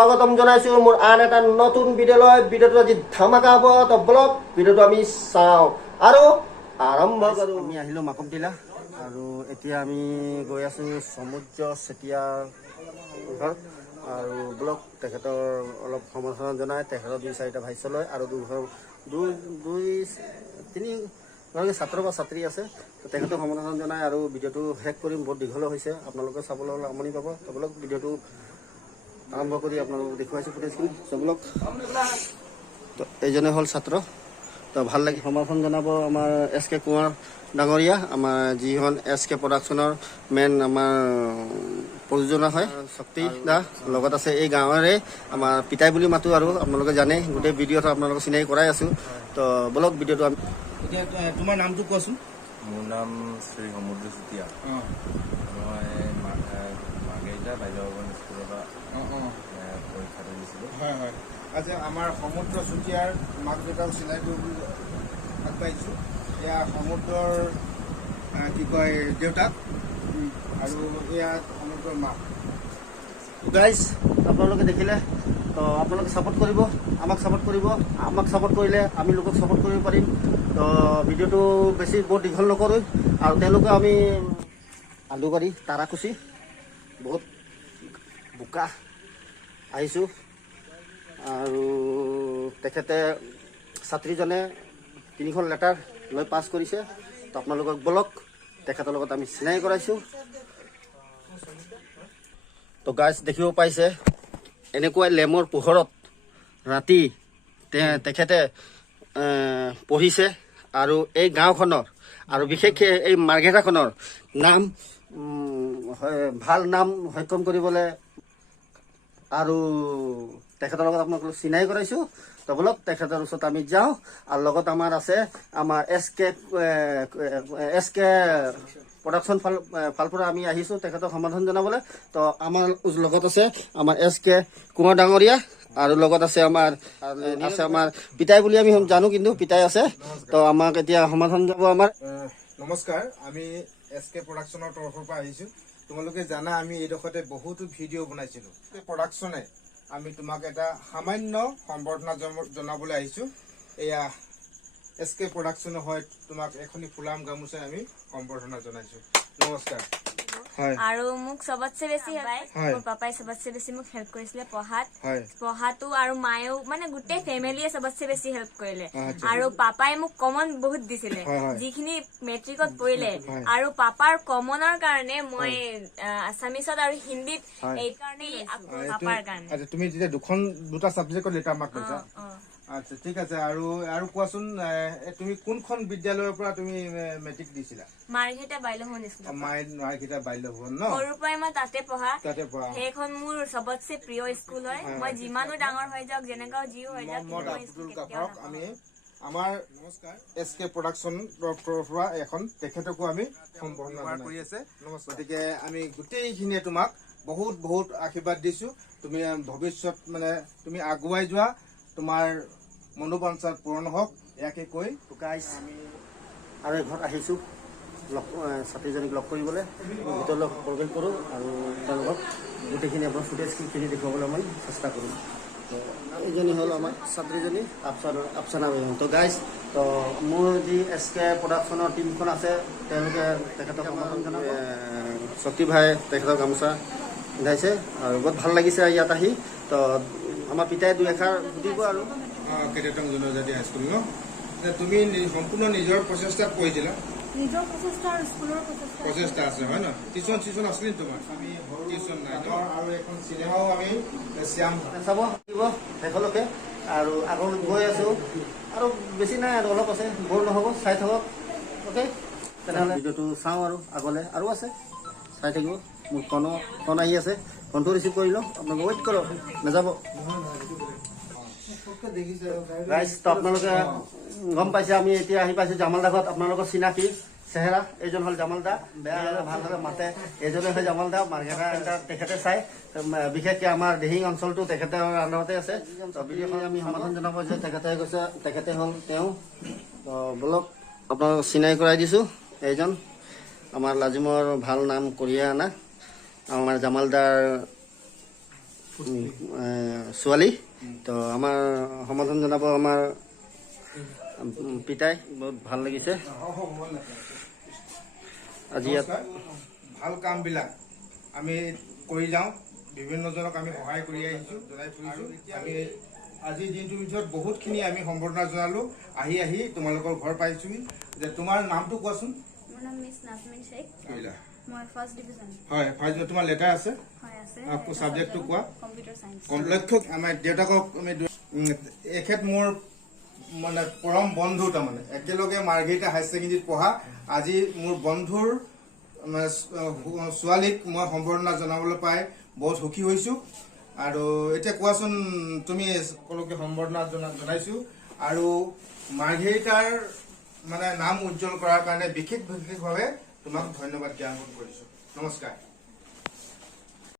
স্বাগতম জনাইছো মোৰ আন এটা নতুন ভিডিঅ'লৈ। ভিডিঅ'টো আজি ধামাকা হ'ব, তো ব্লগ ভিডিঅ'টো আমি চাওঁ আৰু আৰম্ভ কৰোঁ। আমি আহিলোঁ মাকমটিলা আৰু এতিয়া আমি গৈ আছোঁ সমুদ্ৰ চেতিয়াৰ ঘৰ আৰু ব্লগ তেখেতৰ অলপ সমালোচনা জনাই তেখেতৰ 2-4টা ভাষ্য লয় আৰু দুই-তিনিগৰাকী ছাত্ৰ বা ছাত্ৰী আছে, তো তেখেতক সমালোচনা জনাই আৰু ভিডিঅ'টো শেষ কৰিম। বহুত দীঘল হৈছে, আপোনালোকে চাবলৈ হ'লে আমনি পাব। তো ব্লগ ভিডিঅ'টো আৰম্ভ কৰি আপোনালোকক দেখুৱাইছোঁ ফুটেজখিনি চবলক। তো এইজনে হ'ল ছাত্ৰ, তো ভাল লাগি সমৰ্থন জনাব আমাৰ SK কুঁৱাৰ ডাঙৰীয়া, আমাৰ যিখন SK প্ৰডাকশ্যনৰ মেইন আমাৰ প্ৰযোজনা হয় শক্তি দা। লগত আছে এই গাঁৱৰে আমাৰ পিতাই বুলি মাতোঁ আৰু আপোনালোকে জানে, গোটেই ভিডিঅ'টো আপোনালোকক চিনাকি কৰাই আছোঁ। তো বলক ভিডিঅ'টো আমি এতিয়া তোমাৰ নামটো কোৱাচোন। মোৰ নাম শ্ৰী সমুদ্ৰ চুতীয়া। মই মাৰ্ঘেৰিটা বাইদেউসকল স্কুলৰ পৰা পৰীক্ষাটো দিছিলোঁ। হয় হয়, আজি আমাৰ সমুদ্ৰ চুতীয়াৰ মাক দেউতাক চিনাকি কৰিবলৈ আগবাঢ়িছোঁ। এয়া সমুদ্ৰৰ কি কয় দেউতাক আৰু এয়া সমুদ্ৰৰ মাক। গাইজ আপোনালোকে দেখিলে, তো আপোনালোকে ছাপোৰ্ট কৰিব, আমাক ছাপোৰ্ট কৰিব। আমাক ছাপোৰ্ট কৰিলে আমি লোকক ছাপোৰ্ট কৰিব পাৰিম। তো ভিডিঅ'টো বেছি বহুত দীঘল নকৰোঁ আৰু তেওঁলোকে আমি আলুবাৰী তাৰাকুচি বহুত বোকা আহিছোঁ আৰু তেখেতে ছাত্ৰীজনে 3খন লেটাৰ লৈ পাছ কৰিছে। তো আপোনালোকক বলক তেখেতৰ লগত আমি চিনাকি কৰাইছোঁ। তো গাইজ দেখিব পাইছে, এনেকুৱাই লেমৰ পোহৰত ৰাতি তেখেতে পঢ়িছে আৰু এই গাঁওখনৰ আৰু বিশেষকৈ এই মাৰ্ঘেৰিটাখনৰ নাম ভাল নাম সক্ষম কৰিবলৈ আৰু তেখেতৰ লগত আপোনালোকক চিনাকি কৰাইছোঁ। তো বলক তেখেতৰ ওচৰত আমি যাওঁ আৰু লগত আমাৰ আছে আমাৰ SK প্ৰডাকশ্যন ফালৰ পৰা আমি আহিছোঁ তেখেতক সমাধান জনাবলৈ। তো আমাৰ লগত আছে আমাৰ SK কুঁৱাৰ ডাঙৰীয়া আৰু লগত আছে আমাৰ পিতাই বুলি আমি জানো, কিন্তু পিতাই আছে। তো আমাক এতিয়া সমাধান যাব আমাৰ। নমস্কাৰ, আমি SK প্ৰডাকশ্যনৰ তৰফৰ পৰা আহিছোঁ। তোমালোকে জানা আমি এইডোখৰতে বহুতো ভিডিঅ' বনাইছিলোঁ। প্ৰডাকশ্যনে আমি তোমাক এটা সামান্য সম্বৰ্ধনা জনাবলৈ আহিছোঁ। এয়া SK প্ৰডাকশ্যনৰ হয় তোমাক এখনি ফুলাম গামোচাই আমি সম্বৰ্ধনা জনাইছোঁ। নমস্কাৰ। আৰু মোক চবতছে বেছি মোৰ পাপাই চবতছে বেছি মোক হেল্প কৰিছিলে পঢ়াটো আৰু মায়েও মানে গোটেই ফেমিলিয়ে চবতছে বেছি হেল্প কৰিলে। আৰু পাপাই মোক কমন বহুত দিছিলে যিখিনি মেট্ৰিকত পৰিলে, আৰু পাপাৰ কমনৰ কাৰণে মই আছামিছত আৰু হিন্দীত এইকাৰণেই পাপাৰ কাৰণে। তুমি যেতিয়া দুটা ছাবজেক্টত লেটাৰ মাৰ্ক লৈছা। আচ্ছা ঠিক আছে, আৰু কোৱাচোন তুমি কোনখন বিদ্যালয়ৰ পৰা তুমি মেট্ৰিক দিছিলা? মাৰ্ঘেৰিটা বাল্যভৱন স্কুল। মাৰ্ঘেৰিটা বাল্যভৱন ন? সৰুৰ পৰাই মই তাতে পঢ়া। সেইখন মোৰ চবতছে প্ৰিয় স্কুল হয়। মই যিমানো ডাঙৰ হৈ যাওক, যেনেকাও যিও হৈ যাওক, আমি আমাৰ নমস্কাৰ SK প্ৰডাকশ্যনৰ তৰফৰ পৰা এখন তেখেতকো আমি সম্বৰ্ধনা কৰি আছে। গতিকে আমি গোটেইখিনিয়ে তোমাক বহুত বহুত আশীৰ্বাদ দিছোঁ। তুমি ভৱিষ্যত মানে তুমি আগুৱাই যোৱা, তোমাৰ মনোবাঞ্ছা পূৰণ হওক, ইয়াকে কৈ গাইজ আমি আৰু ঘৰত আহিছোঁ ছাত্ৰীজনীক লগ কৰিবলৈ। ভিতৰলৈ প্ৰৱেশ কৰোঁ আৰু তেওঁলোকক গোটেইখিনি আপোনাৰ ফুটেজখিনি দেখুৱাবলৈ মই চেষ্টা কৰিম। তো এইজনী হ'ল আমাৰ ছাত্ৰীজনী আফচানা বেগম। তো গাইজ, তো মোৰ যি SK প্ৰডাকশ্যনৰ টিমখন আছে, তেওঁলোকে তেখেতক সমৰ্থন জনাব। শক্তি ভাই তেখেতক গামোচা পিন্ধাইছে আৰু বহুত ভাল লাগিছে ইয়াত আহি। তো আমাৰ পিতাই 2 এষাৰ সুধিব আৰু কেটেটং জনজাতি হাইস্কুল ন? তুমি সম্পূৰ্ণ নিজৰ প্ৰচেষ্টাত পঢ়িছিলা? নিজৰ প্ৰচেষ্টা আৰু স্কুলৰ প্ৰচেষ্টা আছে হয় ন? টিউচন আছিলে তোমাৰ? আমি টিউচন নাই ন? আৰু এখন চিনেমাও আমি চাম চাব লাগিব শেষলৈকে আৰু আগলৈ গৈ আছোঁ আৰু বেছি নাই আৰু অলপ আছে, বৰ নহ'ব, চাই থাকক। অ'কে, তেনেহ'লে ভিডিঅ'টো চাওঁ আৰু আগলৈ আৰু আছে, চাই থাকিব। মোৰ ফোন আহি আছে, ফোনটো ৰিচিভ কৰি লওঁ, আপোনালোকে ৱেইট কৰক, নাযাব। গাইজ, তো আপোনালোকে গম পাইছে আমি এতিয়া আহি পাইছোঁ জামাল দা ঘৰত। আপোনালোকৰ চিনাকি চেহেৰা এইজন হ'ল জামাল দা। বেয়া হ'লে ভাল হ'লে মাতে, এইজনে হয় জামাল দা। মাৰ্ঘেৰিটা তেখেতে চাই, বিশেষকৈ আমাৰ দিহিং অঞ্চলটো তেখেতৰ আণ্ডাৰতে আছে। তো ভিডিঅ'খন আমি সমাধান জনাব যে তেখেতে হ'ল তেওঁ। তো বলক আপোনালোকক চিনাকি কৰাই দিছোঁ। এইজন আমাৰ লাজিমৰ ভাল নাম কঢ়িয়াই অনা আমাৰ জামাল দাৰ ছোৱালী তো আমাৰ সমৰ্থন জনাব আমাৰ পিতাই বহুত ভাল লাগিছে আজি ইয়াত ভাল কামবিলাক আমি কৰি যাওঁ বিভিন্নজনক আমি সহায় কৰি আহিছোঁ জনাই ফুৰিছোঁ আমি আজিৰ দিনটোৰ ভিতৰত বহুতখিনি আমি সম্বৰ্ধনা জনালোঁ আহি তোমালোকৰ ঘৰ পাইছোঁহি যে তোমাৰ নামটো কোৱাচোন মোৰ নাম মিছ নাজমিন শ্বেখ কৰিলা মই ফাৰ্ষ্ট ডিভিজন হয় ফাৰ্ষ্ট তোমাৰ লেটাৰ আছে হয় আছে ছাবজেক্টটো কোৱা কম্পিউটাৰ চায়েন্স লক্ষ্য আমাৰ দেউতাকক আমি এখেত মোৰ মানে পৰম বন্ধু তাৰমানে একেলগে মাৰ্ঘেৰিটা হাই ছেকেণ্ডেৰীত পঢ়া আজি মোৰ বন্ধুৰ ছোৱালীক মই সম্বৰ্ধনা জনাবলৈ পাই বহুত সুখী হৈছোঁ আৰু এতিয়া কোৱাচোন তুমি সকলোকে সম্বৰ্ধনা জনাইছোঁ আৰু মাৰ্ঘেৰিটাৰ মানে নাম উজ্জ্বল কৰাৰ কাৰণে বিশেষভাৱে তোমাক ধন্যবাদ জ্ঞাপন কৰিছোঁ নমস্কাৰ